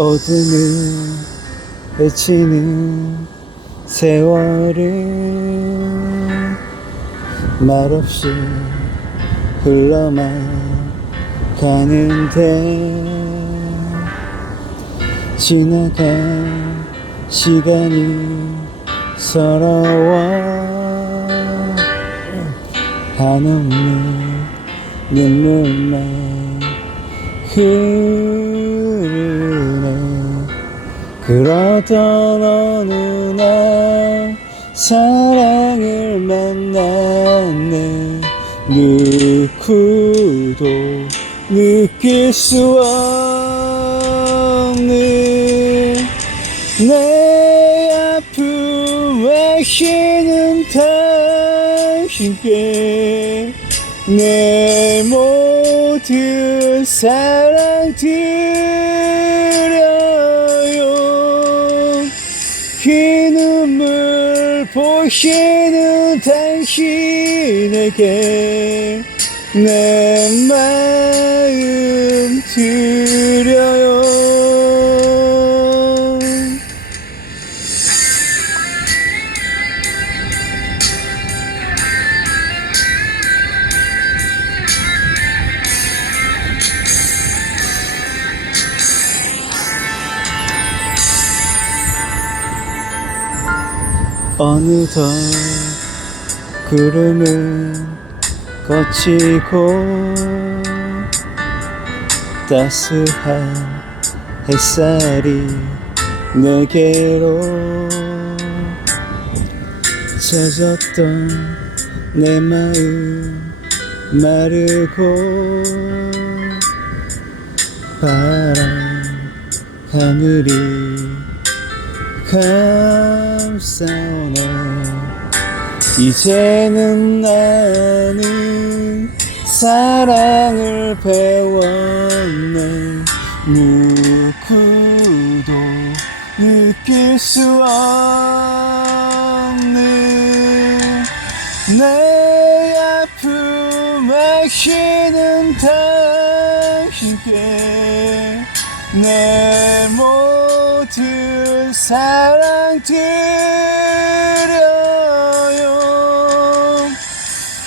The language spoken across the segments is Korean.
어둠을 헤치는 세월을 말없이 흘러만 가는데 지나간 시간이 서러워 한없는 눈물만 흐르네 그러던 어느 날 사랑을 만났네. 누구도 느낄 수 없는 내 아픔에 쉬는 당신께 내 모든 사랑 드려 보시는 당신에게 내 마음 드 어느덧 구름은 거치고 따스한 햇살이 내게로 젖었던 내 마음 마르고 바람 하늘이 감싸오네 이제는 나는 사랑을 배웠네. 누구도 느낄 수 없는 내 아픔에 쉬는 당신께 내 모든 사랑 드려요.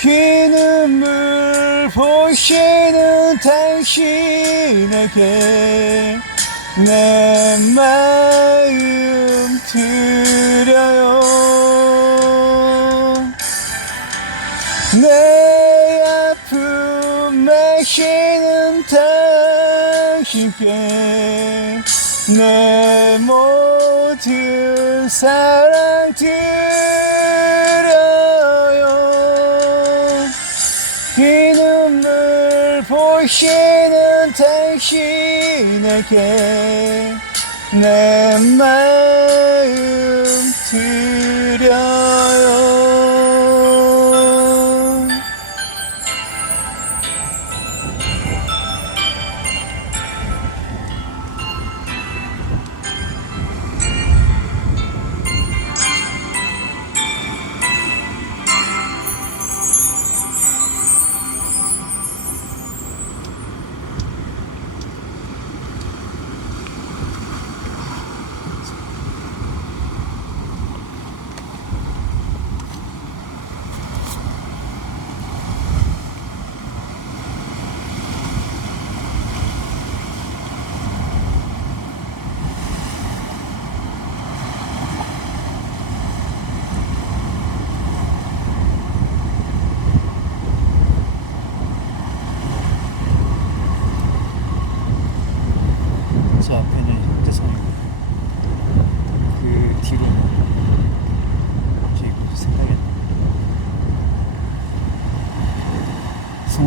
그 눈물 보시는 당신에게 내 마음 드려요. 내 아픔에 쉬는 당신께 내 모든 사랑 드려요. 그 눈물 보시는 당신에게 내 마음 드려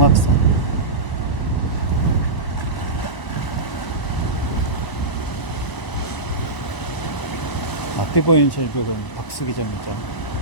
송악산 앞에 보이는 절벽은 박수기장이죠